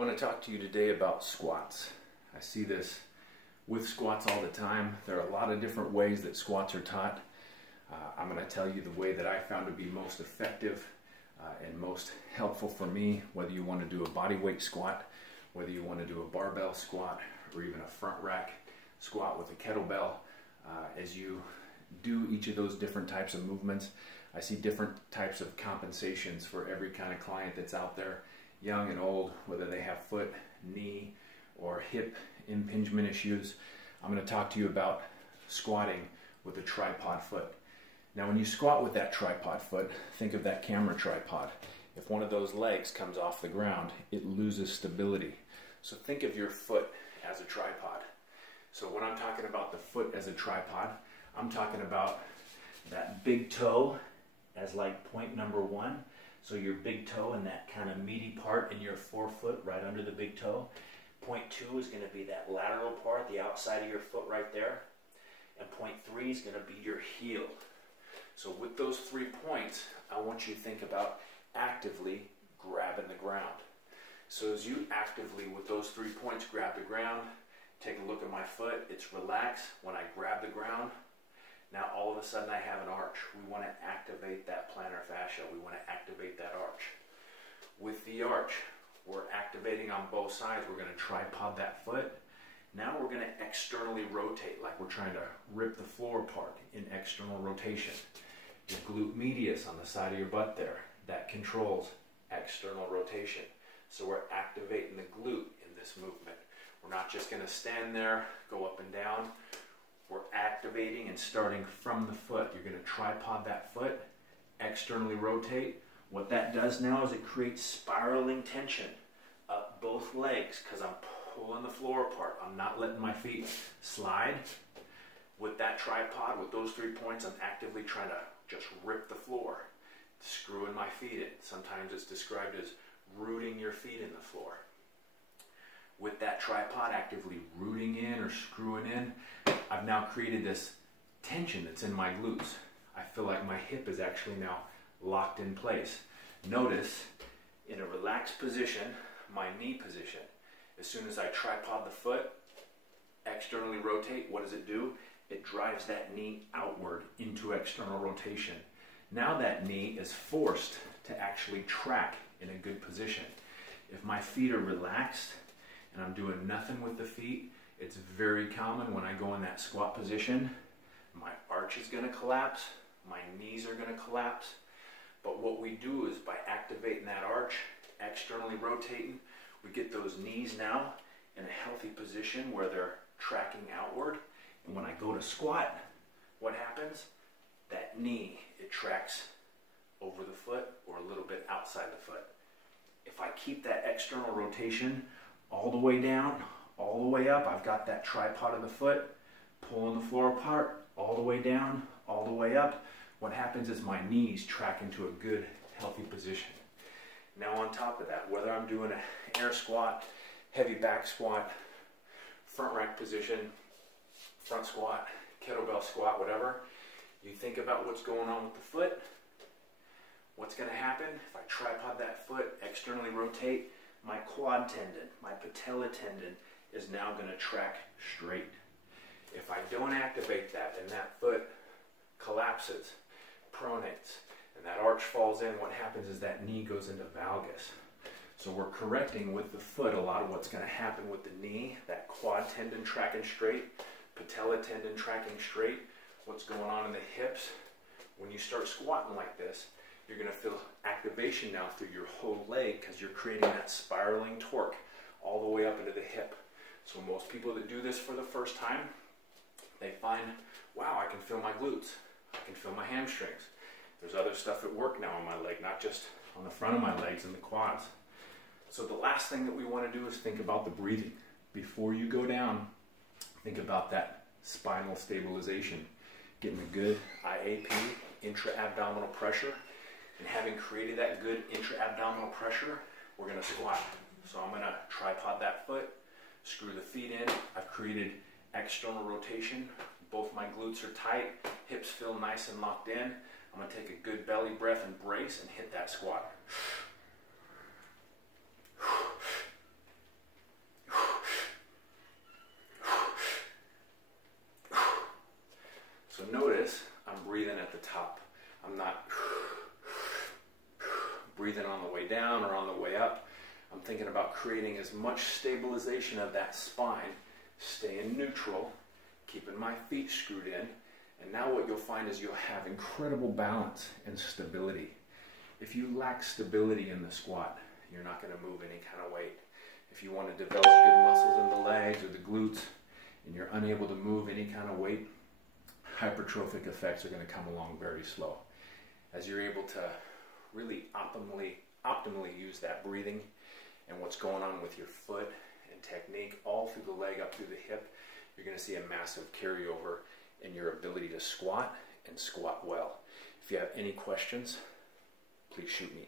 want to talk to you today about squats. I see this with squats all the time. There are a lot of different ways that squats are taught. I'm going to tell you the way that I found to be most effective and most helpful for me, whether you want to do a body weight squat, whether you want to do a barbell squat, or even a front rack squat with a kettlebell. As you do each of those different types of movements, I see different types of compensations for every kind of client that's out there, young and old, whether they have foot, knee, or hip impingement issues. I'm going to talk to you about squatting with a tripod foot. Now, when you squat with that tripod foot, think of that camera tripod. If one of those legs comes off the ground, it loses stability. So think of your foot as a tripod. So when I'm talking about the foot as a tripod, I'm talking about that big toe as like point number one. So your big toe and that kind of meaty part in your forefoot right under the big toe. Point two is going to be that lateral part, the outside of your foot right there. And point three is going to be your heel. So with those 3 points, I want you to think about actively grabbing the ground. So as you actively, with those 3 points, grab the ground, take a look at my foot, it's relaxed. When I grab the ground, now all of a sudden I have an arch. We want to activate that plantar fascia. We want to activate that arch. With the arch, we're activating on both sides. We're going to tripod that foot. Now we're going to externally rotate, like we're trying to rip the floor apart in external rotation. Your glute medius on the side of your butt there, that controls external rotation. So we're activating the glute in this movement. We're not just going to stand there, go up and down. We're activating and starting from the foot. You're going to tripod that foot, externally rotate. What that does now is it creates spiraling tension up both legs because I'm pulling the floor apart. I'm not letting my feet slide. With that tripod, with those 3 points, I'm actively trying to just rip the floor, screwing my feet in. Sometimes it's described as rooting your feet in the floor. With that tripod actively rooting in or screwing in, I've now created this tension that's in my glutes. I feel like my hip is actually now locked in place. Notice, in a relaxed position, my knee position, as soon as I tripod the foot, externally rotate, what does it do? It drives that knee outward into external rotation. Now that knee is forced to actually track in a good position. If my feet are relaxed and I'm doing nothing with the feet, it's very common when I go in that squat position, my arch is going to collapse, my knees are going to collapse. But what we do is by activating that arch, externally rotating, we get those knees now in a healthy position where they're tracking outward. And when I go to squat, what happens? That knee, it tracks over the foot or a little bit outside the foot. If I keep that external rotation all the way down, all the way up, I've got that tripod of the foot, pulling the floor apart, all the way down, all the way up. What happens is my knees track into a good, healthy position. Now on top of that, whether I'm doing an air squat, heavy back squat, front rack position, front squat, kettlebell squat, whatever, you think about what's going on with the foot. What's going to happen if I tripod that foot, externally rotate, my quad tendon, my patella tendon is now going to track straight. If I don't activate that and that foot collapses, pronates, and that arch falls in, what happens is that knee goes into valgus. So we're correcting with the foot a lot of what's going to happen with the knee, that quad tendon tracking straight, patella tendon tracking straight, what's going on in the hips. When you start squatting like this, you're going to feel activation now through your whole leg because you're creating that spiraling torque all the way up into the hip. So most people that do this for the first time, they find, wow, I can feel my glutes. I can feel my hamstrings. There's other stuff at work now on my leg, not just on the front of my legs and the quads. So the last thing that we want to do is think about the breathing. Before you go down, think about that spinal stabilization. Getting a good IAP, intra-abdominal pressure. And having created that good intra-abdominal pressure, we're going to squat. So I'm going to tripod that foot, screw the feet in. I've created external rotation. Both my glutes are tight, hips feel nice and locked in. I'm going to take a good belly breath and brace and hit that squat. I'm not breathing on the way down or on the way up. I'm thinking about creating as much stabilization of that spine, staying neutral, keeping my feet screwed in. And now what you'll find is you'll have incredible balance and stability. If you lack stability in the squat, you're not going to move any kind of weight. If you want to develop good muscles in the legs or the glutes, and you're unable to move any kind of weight, hypertrophic effects are going to come along very slow. As you're able to really optimally use that breathing and what's going on with your foot and technique all through the leg up through the hip, you're going to see a massive carryover in your ability to squat and squat well. If you have any questions, please shoot me.